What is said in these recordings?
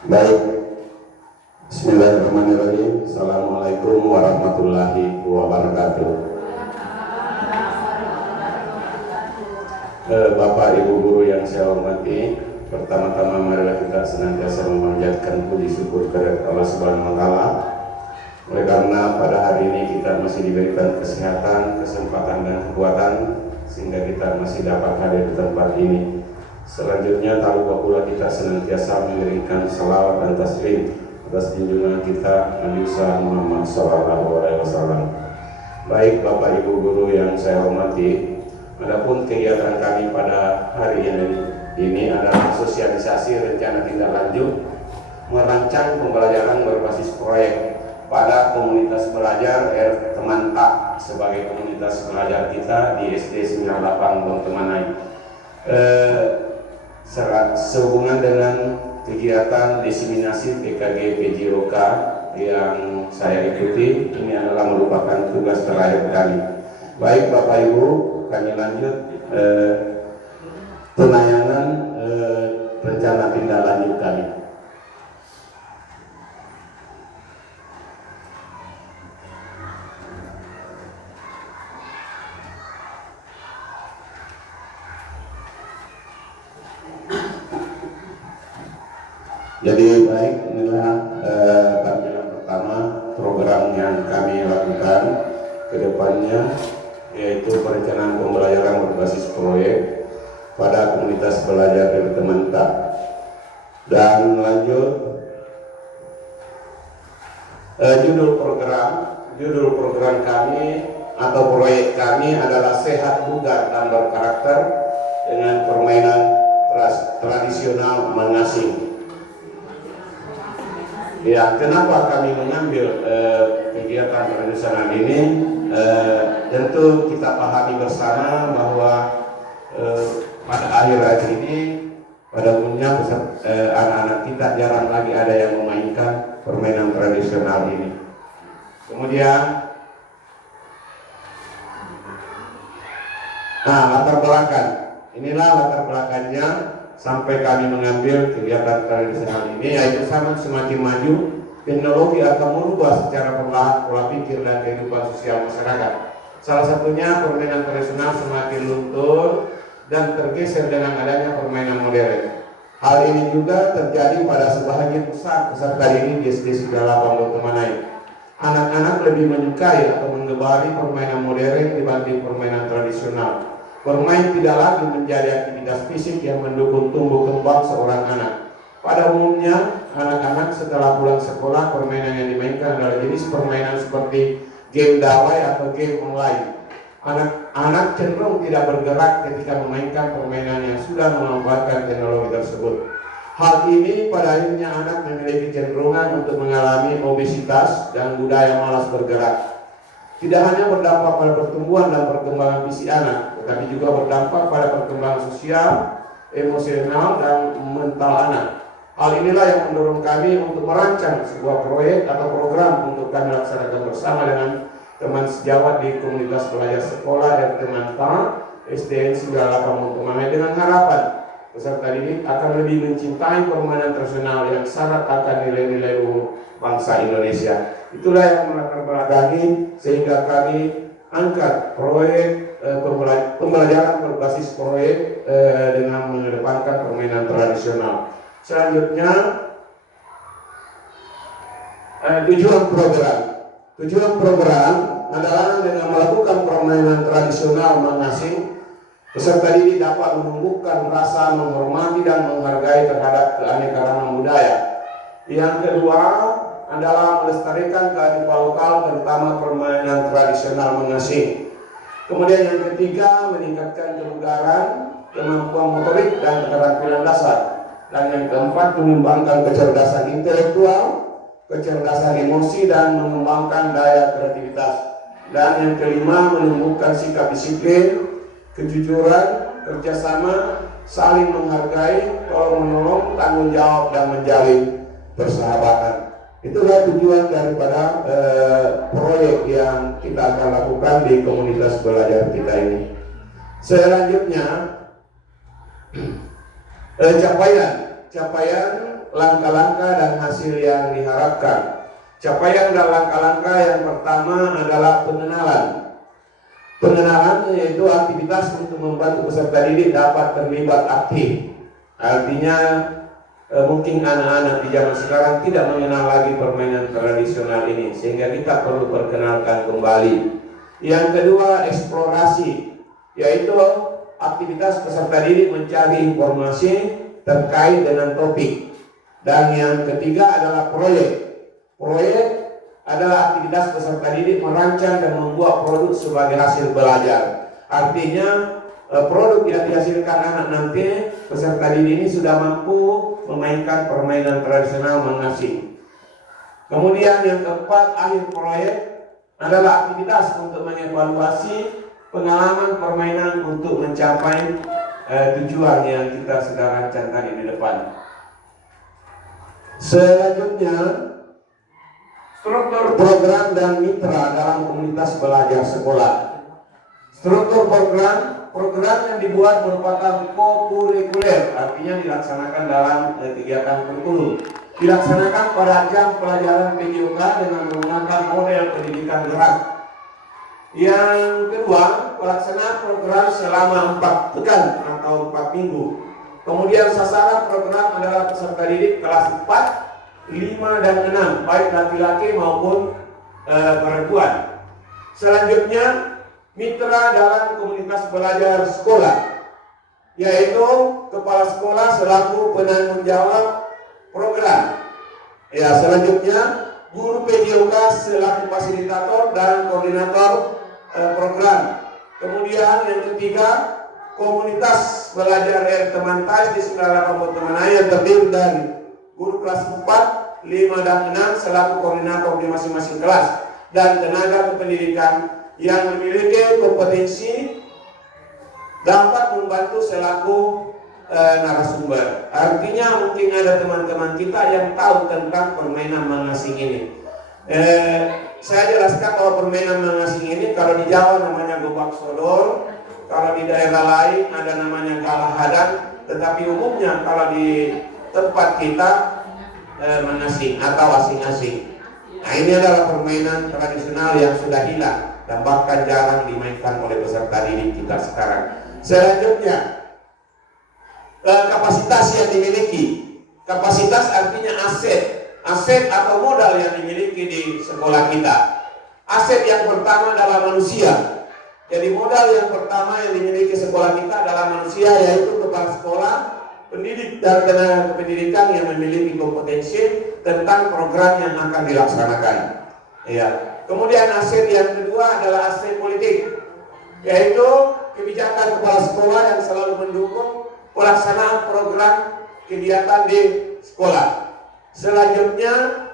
Baik, Bismillahirrahmanirrahim. Assalamualaikum warahmatullahi wabarakatuh. Bapak Ibu guru yang saya hormati, pertama-tama marilah kita senantiasa memanjatkan puji syukur kepada Allah Subhanahu wa taala. Oleh karena pada hari ini kita masih diberikan kesehatan, kesempatan dan kekuatan sehingga kita masih dapat hadir di tempat ini. Selanjutnya tak lupa pula kita senantiasa mengirimkan salawat dan taslim atas junjungan kita Nabi Muhammad SAW. Baik Bapak Ibu guru yang saya hormati, adapun kegiatan kami pada hari ini adalah sosialisasi rencana tindak lanjut merancang pembelajaran berbasis proyek pada komunitas belajar Teman Tak sebagai komunitas belajar kita di SD 98 Temanai. Sehubungan dengan kegiatan diseminasi PKG PJOK yang saya ikuti, ini adalah merupakan tugas terakhir kami. Baik Bapak Ibu, kami lanjut penayangan rencana tindak lanjut kami. Jadi baik, inilah tampilan pertama program yang kami lakukan ke depannya, yaitu perencanaan pembelajaran berbasis proyek pada komunitas belajar dari Teman Tak. Dan lanjut, judul program kami atau proyek kami adalah Sehat, Bugar dan Berkarakter dengan Permainan Tradisional Mengasing. Ya, kenapa kami mengambil kegiatan tradisional ini? Tentu kita pahami bersama bahwa pada akhir ini, pada umumnya anak-anak kita jarang lagi ada yang memainkan permainan tradisional ini. Kemudian, latar belakang. Inilah latar belakangnya sampai kami mengambil kegiatan tradisional ini, yaitu semakin maju, teknologi akan merubah secara perlahan pola pikir dan kehidupan sosial masyarakat. Salah satunya permainan tradisional semakin luntur dan tergeser dengan adanya permainan modern. Hal ini juga terjadi pada sebahagian besar peserta didik di SD 98 Temanai. Anak-anak lebih menyukai atau menggemari permainan modern dibanding permainan tradisional. Bermain tidak lagi menjadi aktivitas fisik yang mendukung tumbuh kembang seorang anak. Pada umumnya, anak-anak setelah pulang sekolah, permainan yang dimainkan adalah jenis permainan seperti game dawai atau game online. Anak-anak cenderung tidak bergerak ketika memainkan permainan yang sudah memanfaatkan teknologi tersebut. Hal ini pada akhirnya anak memiliki kecenderungan untuk mengalami obesitas dan budaya malas bergerak. Tidak hanya berdampak pada pertumbuhan dan perkembangan fisik anak, tetapi juga berdampak pada perkembangan sosial, emosional, dan mental anak. Hal inilah yang mendorong kami untuk merancang sebuah proyek atau program untuk kami laksanakan bersama dengan teman sejawat di komunitas belajar sekolah dan Teman Tak SDN 98 Temanai, dengan harapan peserta didik akan lebih mencintai permainan tradisional yang syarat akan nilai-nilai luhur bangsa Indonesia. Itulah yang melatar belakangi sehingga kami angkat proyek pembelajaran berbasis proyek dengan mengedepankan permainan tradisional. Selanjutnya, tujuan program adalah dengan melakukan permainan tradisional mengasing, peserta didik dapat menumbuhkan rasa menghormati dan menghargai terhadap keanekaragaman budaya. Yang kedua adalah melestarikan kearifan lokal, terutama permainan tradisional mengasing. Kemudian yang ketiga, meningkatkan kebugaran, kemampuan motorik dan keterampilan dasar. Dan yang keempat, mengembangkan kecerdasan intelektual, kecerdasan emosi, dan mengembangkan daya kreativitas. Dan yang kelima, menumbuhkan sikap disiplin, kejujuran, kerjasama, saling menghargai, tolong-menolong, tanggung jawab, dan menjalin persahabatan. Itulah tujuan daripada proyek yang kita akan lakukan di komunitas belajar kita ini. Selanjutnya, capaian langkah-langkah dan hasil yang diharapkan. Capaian dan langkah-langkah yang pertama adalah pengenalan. Pengenalan yaitu aktivitas untuk membantu peserta didik dapat terlibat aktif. Artinya mungkin anak-anak di zaman sekarang tidak mengenal lagi permainan tradisional ini, sehingga kita perlu perkenalkan kembali. Yang kedua, eksplorasi, yaitu aktivitas peserta didik mencari informasi terkait dengan topik. Dan yang ketiga adalah proyek. Proyek adalah aktivitas peserta didik merancang dan membuat produk sebagai hasil belajar. Artinya produk yang dihasilkan anak nanti peserta didik ini sudah mampu memainkan permainan tradisional mengasih. Kemudian yang keempat, akhir proyek adalah aktivitas untuk mengevaluasi pengalaman permainan untuk mencapai tujuan yang kita sudah rancangkan di depan. Selanjutnya, struktur program dan mitra dalam komunitas belajar sekolah. Struktur program yang dibuat merupakan kokurikuler, artinya dilaksanakan dalam kegiatan kurikulum. Dilaksanakan pada jam pelajaran PJOK dengan menggunakan model pendidikan gerak. Yang kedua, pelaksanaan program selama 4 pekan atau 4 minggu. Kemudian sasaran program adalah peserta didik kelas 4, 5 dan 6, baik laki-laki maupun perempuan. Selanjutnya, mitra dalam komunitas belajar sekolah, yaitu kepala sekolah selaku penanggung jawab program. Ya, selanjutnya guru PJOK selaku fasilitator dan koordinator program. Kemudian yang ketiga, komunitas belajar teman TAIS di 98 Temanai yang terdiri dari guru kelas 4, 5 dan 6 selaku koordinator di masing-masing kelas, dan tenaga kependidikan yang memiliki kompetensi dapat membantu selaku narasumber. Artinya mungkin ada teman-teman kita yang tahu tentang permainan mengasing ini. Saya jelaskan bahwa permainan mengasing ini kalau di Jawa namanya gobak sodor, kalau di daerah lain ada namanya galahadang, tetapi umumnya kalau di tempat kita mengasing atau asing-asing. Nah, ini adalah permainan tradisional yang sudah hilang dan bahkan jarang dimainkan oleh peserta didik kita sekarang. Selanjutnya, kapasitas yang dimiliki. Kapasitas artinya aset atau modal yang dimiliki di sekolah kita. Aset yang pertama adalah manusia. Jadi modal yang pertama yang dimiliki sekolah kita adalah manusia, yaitu kepala sekolah, pendidik dan tenaga kependidikan yang memiliki kompetensi tentang program yang akan dilaksanakan. Ya. Kemudian aset yang kedua adalah aset politik, yaitu kebijakan kepala sekolah yang selalu mendukung pelaksanaan program kegiatan di sekolah. Selanjutnya,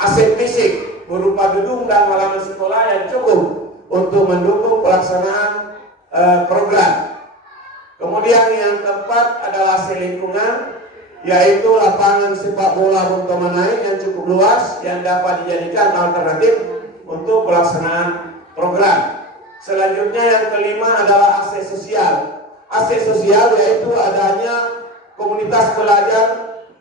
aset fisik berupa gedung dan halaman sekolah yang cukup untuk mendukung pelaksanaan program. Kemudian yang keempat adalah aset lingkungan, yaitu lapangan sepak bola Temanai yang cukup luas yang dapat dijadikan alternatif untuk pelaksanaan program. Selanjutnya yang kelima adalah aset sosial. Aset sosial yaitu adanya komunitas belajar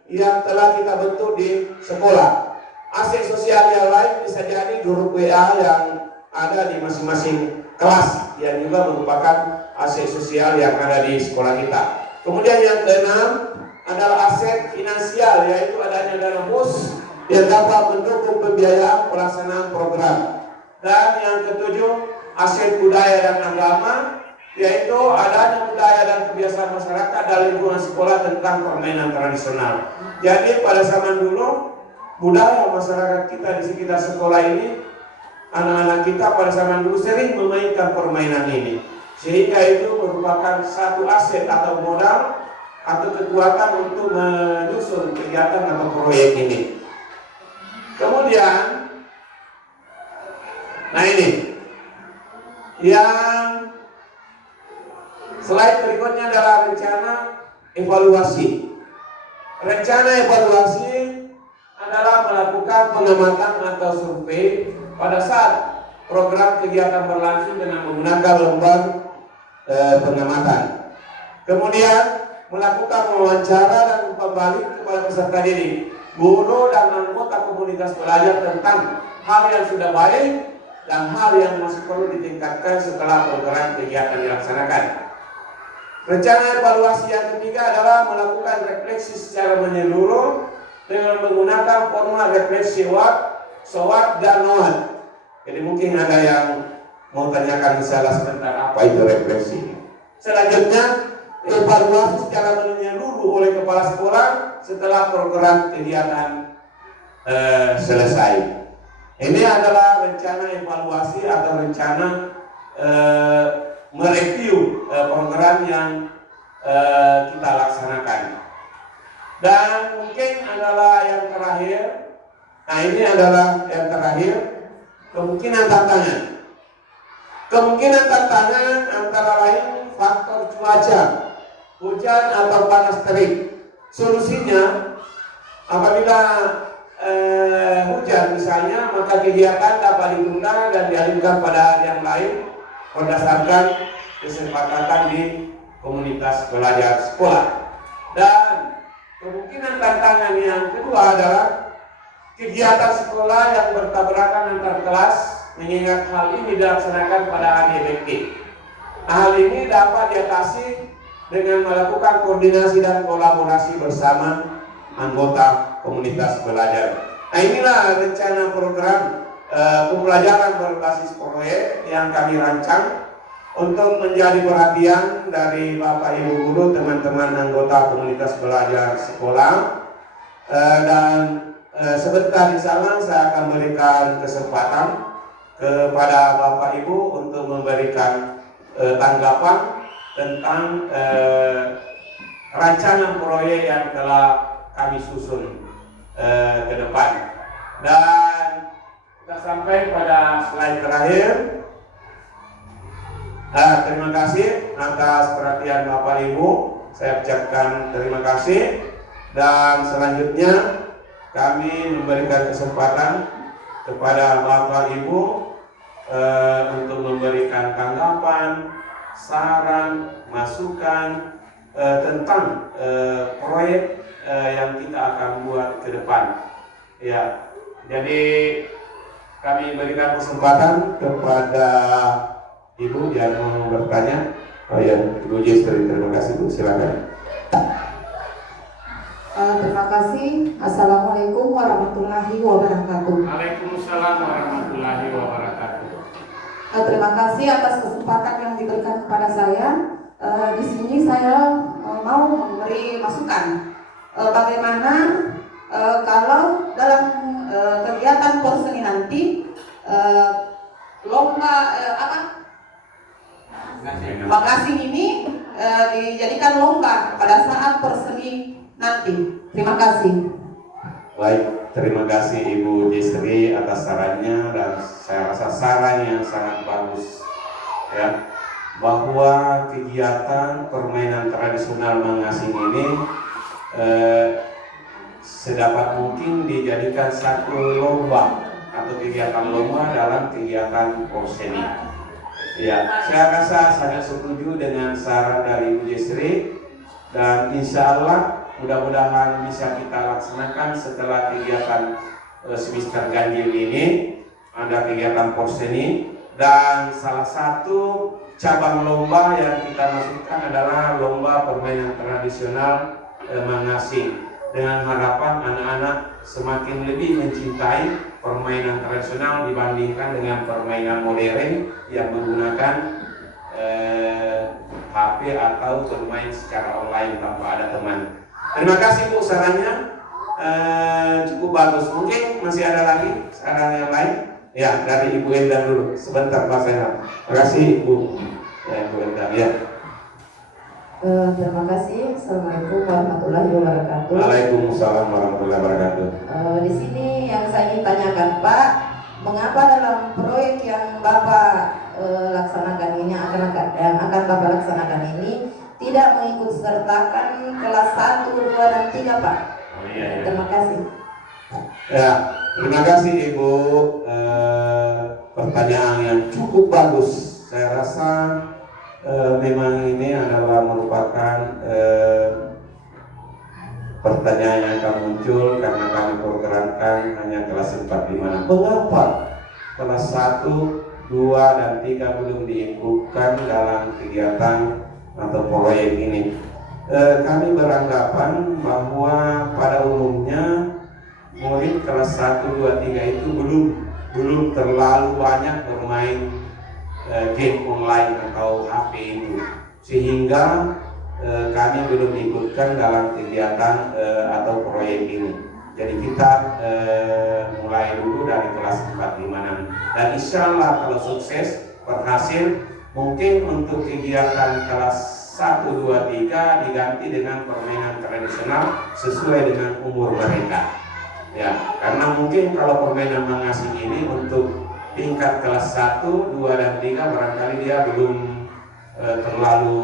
yang telah kita bentuk di sekolah. Aset sosial yang lain bisa jadi grup WA yang ada di masing-masing kelas, yang juga merupakan aset sosial yang ada di sekolah kita. Kemudian yang keenam adalah aset finansial, yaitu adanya dana BUS yang dapat mendukung pembiayaan pelaksanaan program. Dan yang ketujuh, aset budaya dan agama, yaitu adanya budaya dan kebiasaan masyarakat dalam lingkungan sekolah tentang permainan tradisional. Jadi pada zaman dulu, budaya masyarakat kita di sekitar sekolah ini, anak-anak kita pada zaman dulu sering memainkan permainan ini, sehingga itu merupakan satu aset atau modal atau kekuatan untuk menyusun kegiatan atau proyek ini. Kemudian, nah ini yang slide berikutnya adalah rencana evaluasi. Rencana evaluasi adalah melakukan pengamatan atau survei pada saat program kegiatan berlangsung dengan menggunakan lembar pengamatan. Kemudian melakukan wawancara dan umpan balik kepada peserta didik, guru dan anggota komunitas belajar tentang hal yang sudah baik dan hal yang masih perlu ditingkatkan setelah program kegiatan dilaksanakan. Rencana evaluasi yang ketiga adalah melakukan refleksi secara menyeluruh dengan menggunakan format refleksi SWOT dan NOAT. Jadi mungkin ada yang mau tanyakan salah sebentar apa itu refleksi. Selanjutnya evaluasi secara menyeluruh oleh kepala sekolah setelah program kegiatan selesai. Ini adalah rencana evaluasi atau rencana mereview program yang kita laksanakan. Dan mungkin adalah yang terakhir. Nah, ini adalah yang terakhir, kemungkinan tantangan. Kemungkinan tantangan antara lain faktor cuaca, hujan atau panas terik. Solusinya apabila hujan misalnya, maka kegiatan dapat ditunda dan dialihkan pada hari yang lain berdasarkan kesepakatan di komunitas belajar sekolah. Dan kemungkinan tantangan yang kedua adalah kegiatan sekolah yang bertabrakan antar kelas, mengingat hal ini dilaksanakan pada hari efektif. Hal ini dapat diatasi dengan melakukan koordinasi dan kolaborasi bersama anggota komunitas belajar. Nah, inilah rencana program pembelajaran berbasis proyek yang kami rancang untuk menjadi perhatian dari Bapak Ibu guru, teman-teman anggota komunitas belajar sekolah. Dan sebentar insya Allah saya akan berikan kesempatan kepada Bapak Ibu untuk memberikan tanggapan tentang rancangan proyek yang telah kami susun ke depan. Dan kita sampai pada slide terakhir. Terima kasih atas perhatian Bapak Ibu. Saya ucapkan terima kasih. Dan selanjutnya kami memberikan kesempatan kepada Bapak Ibu untuk memberikan tanggapan, saran, masukan tentang proyek yang kita akan buat ke depan. Ya, jadi kami berikan kesempatan kepada Ibu yang mau bertanya. Oh ya, Ibu Jestri, terima kasih Bu, silakan. Terima kasih. Assalamualaikum warahmatullahi wabarakatuh. Waalaikumsalam warahmatullahi wabarakatuh. Terima kasih atas kesempatan yang diberikan kepada saya. Di sini saya mau memberi masukan bagaimana kalau dalam kegiatan porseni nanti lomba Magasing ini dijadikan lomba pada saat porseni nanti. Terima kasih. Baik, terima kasih Ibu Jestri atas sarannya, dan saya rasa saran yang sangat bagus ya, bahwa kegiatan permainan tradisional Mangasing ini sedapat mungkin dijadikan satu lomba atau kegiatan lomba dalam kegiatan porseni. Ya, saya rasa sangat setuju dengan saran dari Ibu Jestri, dan insya Allah mudah-mudahan bisa kita laksanakan setelah kegiatan semester ganjil ini. Ada kegiatan porseni, dan salah satu cabang lomba yang kita masukkan adalah lomba permainan tradisional Mangasing, dengan harapan anak-anak semakin lebih mencintai permainan tradisional dibandingkan dengan permainan modern yang menggunakan HP atau bermain secara online tanpa ada teman. Terima kasih Bu sarannya, cukup bagus. Mungkin masih ada lagi saran yang lain? Ya, dari Ibu Endang dulu. Sebentar Pak Sehat. Terima kasih Bu. Ya, Ibu Endang ya. Terima kasih. Assalamualaikum warahmatullahi wabarakatuh. Waalaikumsalam warahmatullahi wabarakatuh. Di sini yang saya ingin tanyakan Pak, mengapa dalam proyek yang Bapak laksanakan ini yang akan Bapak laksanakan ini tidak mengikut sertakan kelas 1, 2, dan 3 Pak? Oh, iya. Terima kasih. Ya, terima kasih Ibu. Pertanyaan yang cukup bagus. Saya rasa memang ini adalah merupakan pertanyaan yang akan muncul karena kami programkan hanya kelas 4, 5, 6. Mengapa kelas 1, 2, dan 3 belum diikutkan dalam kegiatan atau proyek ini? Kami beranggapan bahwa pada umumnya murid kelas 1, 2, 3 itu belum terlalu banyak bermain game online atau HP itu, sehingga kami belum diikutkan dalam kegiatan atau proyek ini. Jadi kita mulai dulu dari kelas 4, 5, 6, dan insya Allah kalau sukses berhasil, mungkin untuk kegiatan kelas 1, 2, 3 diganti dengan permainan tradisional sesuai dengan umur mereka. Ya, karena mungkin kalau permainan mengasing ini untuk tingkat kelas 1, 2, dan 3 barangkali dia belum terlalu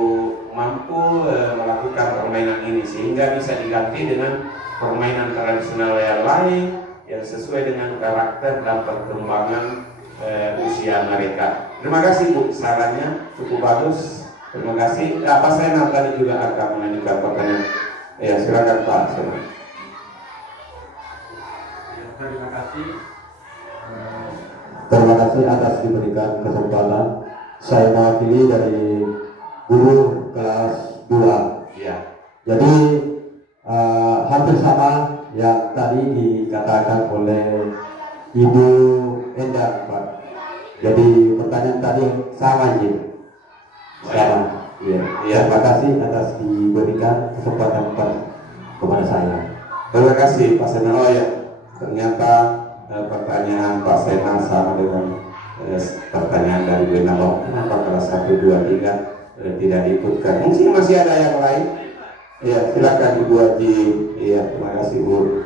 mampu melakukan permainan ini, sehingga bisa diganti dengan permainan tradisional yang lain yang sesuai dengan karakter dan perkembangan usia mereka. Terima kasih Bu, sarannya cukup bagus. Terima kasih. Pak Senat tadi juga akan menanyakan pertanyaan. Ya, silakan Pak Senat. Terima kasih. Terima kasih atas diberikan kesempatan. Saya mewakili dari guru kelas 2. Ya. Jadi hampir sama yang tadi dikatakan oleh Ibu Endang, Pak. Jadi pertanyaan tadi sama aja. Sama. Ya. Terima kasih atas diberikan kesempatan kepada saya. Terima kasih Pak Senat. Oh ya, ternyata pertanyaan Pak Senat sama dengan pertanyaan dari Bu Nabok. Kenapa kelas 1, 2, 3 tidak diikutkan? Mungkin masih ada yang lain. Ya, silakan Ibu Haji. Iya, terima kasih Bu.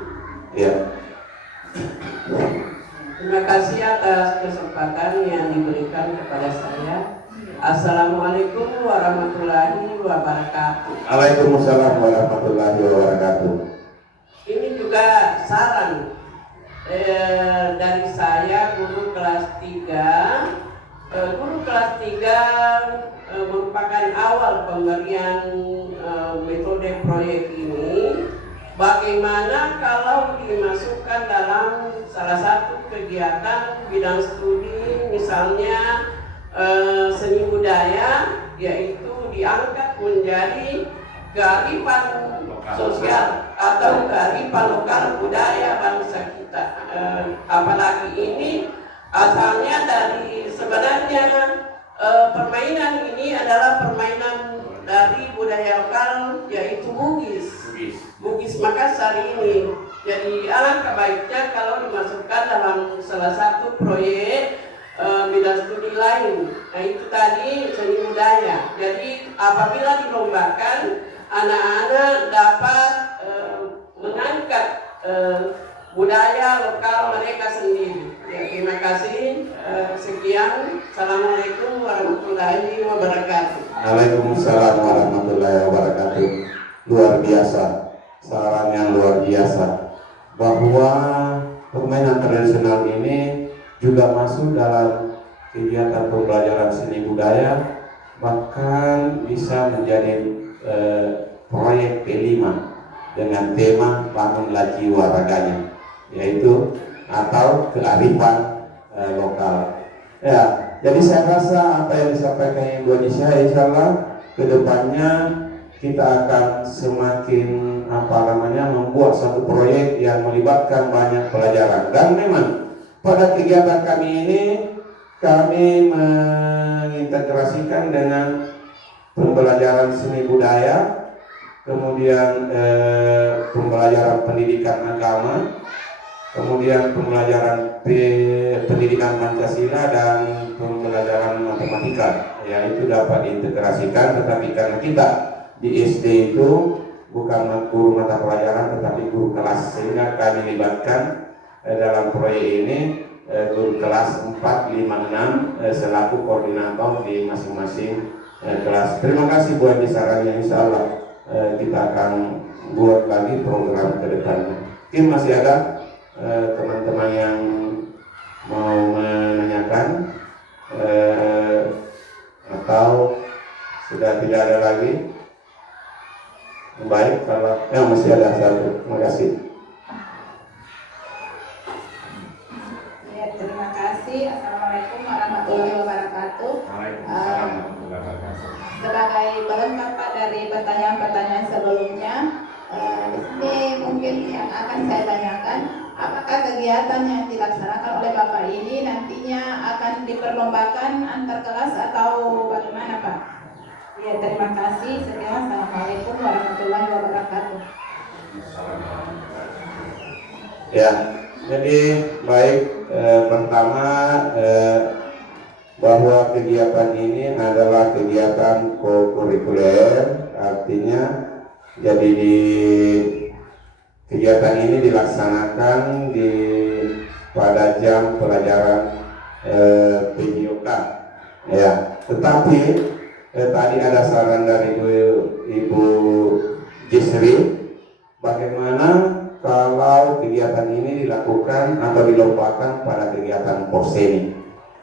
Ya. Terima kasih atas kesempatan yang diberikan kepada saya. Assalamualaikum warahmatullahi wabarakatuh. Waalaikumsalam warahmatullahi wabarakatuh. Ini juga saran dari saya, guru kelas 3. Guru kelas 3 merupakan awal pemberian metode proyek ini. Bagaimana kalau dimasukkan dalam salah satu kegiatan bidang studi, misalnya seni budaya, yaitu diangkat menjadi kearifan sosial atau kearifan lokal budaya bangsa kita. Apalagi ini asalnya dari sebenarnya permainan ini adalah permainan dari budaya lokal, yaitu Bugis Makassar ini. Jadi alangkah baiknya kalau dimasukkan dalam salah satu proyek bidang studi lain. Nah, itu tadi seni budaya. Jadi apabila dilombakan, anak-anak dapat mengangkat budaya lokal mereka sendiri. Ya, terima kasih. Sekian. Assalamualaikum warahmatullahi wabarakatuh. Waalaikumsalam warahmatullahi wabarakatuh. Luar biasa, saran yang luar biasa, bahwa permainan tradisional ini juga masuk dalam kegiatan pembelajaran seni budaya, bahkan bisa menjadi proyek P5 dengan tema bangunlah jiwa raganya, yaitu atau kearifan lokal. Ya, jadi saya rasa apa yang disampaikan Ibu Anisha, insya Allah kedepannya kita akan semakin membuat satu proyek yang melibatkan banyak pelajaran. Dan memang pada kegiatan kami ini kami mengintegrasikan dengan pembelajaran seni budaya, kemudian pembelajaran pendidikan agama, kemudian pembelajaran pendidikan Pancasila, dan pembelajaran matematika. Ya, itu dapat diintegrasikan, tetapi karena kita di SD itu bukan guru mata pelajaran tetapi guru kelas, sehingga kami libatkan dalam proyek ini guru kelas 4, 5, 6 selaku koordinator di masing-masing kelas. Terima kasih buat sarannya, insya Allah kita akan buat lagi program ke depannya. Mungkin masih ada teman-teman yang mau menanyakan atau sudah tidak ada lagi? Baik, kalau masih ada satu. Terima kasih. Ya, terima kasih. Assalamualaikum warahmatullahi wabarakatuh. Waalaikumsalam warahmatullahi wabarakatuh. Sebagai pelengkap Pak dari pertanyaan-pertanyaan sebelumnya, ini mungkin yang akan saya tanyakan, apakah kegiatan yang dilaksanakan oleh Bapak ini nantinya akan diperlombakan antar kelas atau bagaimana Pak? Ya, terima kasih. Sekian. Assalamualaikum warahmatullahi wabarakatuh. Ya, jadi baik, pertama bahwa kegiatan ini adalah kegiatan kurikuler, artinya jadi di kegiatan ini dilaksanakan pada jam pelajaran PJOK, ya. Tetapi tadi ada saran dari Ibu Jisri, bagaimana kalau kegiatan ini dilakukan atau dilombakan pada kegiatan porseni,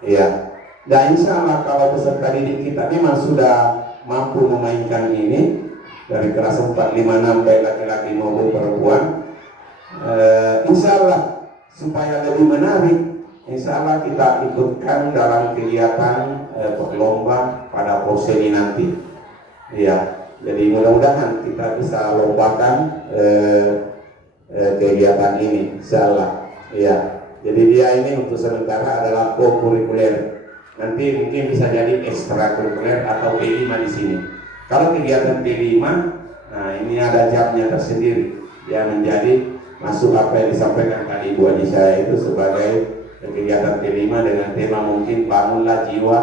ya. Dan insya Allah kalau peserta didik kita memang sudah mampu memainkan ini dari kelas 4, 5, 6 baik laki-laki maupun perempuan, insya Allah supaya lebih menarik, insya Allah kita ikutkan dalam kegiatan lomba pada porseni nanti, ya. Jadi mudah-mudahan kita bisa lombakan kegiatan ini, insya Allah, ya. Jadi dia ini untuk sementara adalah co-kurikuler. Nanti mungkin bisa jadi ekstrakurikuler atau P5 di sini. Kalau kegiatan P5, nah ini ada jamnya tersendiri. Dia menjadi masuk apa yang disampaikan tadi Ibu Adi saya itu sebagai kegiatan P5 dengan tema mungkin bangunlah jiwa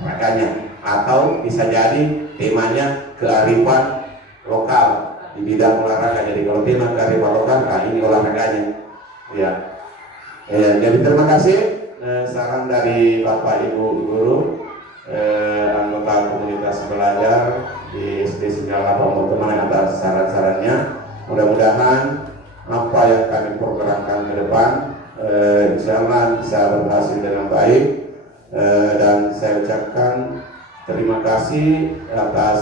raganya, atau bisa jadi temanya kearifan lokal di bidang olahraga. Jadi kalau tema kearifan lokal, nah ini olahraganya, ya. Jadi terima kasih saran dari Bapak Ibu guru, anggota komunitas belajar di SD Segala teman atas saran-sarannya. Mudah-mudahan apa yang kami programkan ke depan insya Allah bisa berhasil dengan baik, dan saya ucapkan terima kasih atas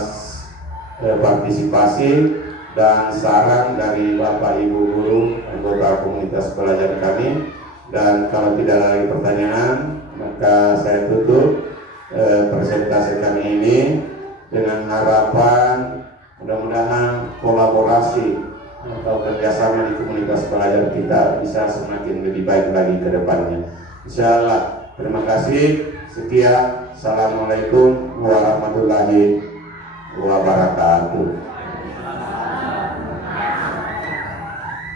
partisipasi dan saran dari Bapak Ibu guru anggota komunitas belajar kami. Dan kalau tidak ada lagi pertanyaan, maka saya tutup presentasi kami ini dengan harapan mudah-mudahan kolaborasi atau kerjasama di komunitas belajar kita bisa semakin lebih baik lagi ke depannya. Insya Allah. Terima kasih. Sekian. Assalamualaikum warahmatullahi wabarakatuh.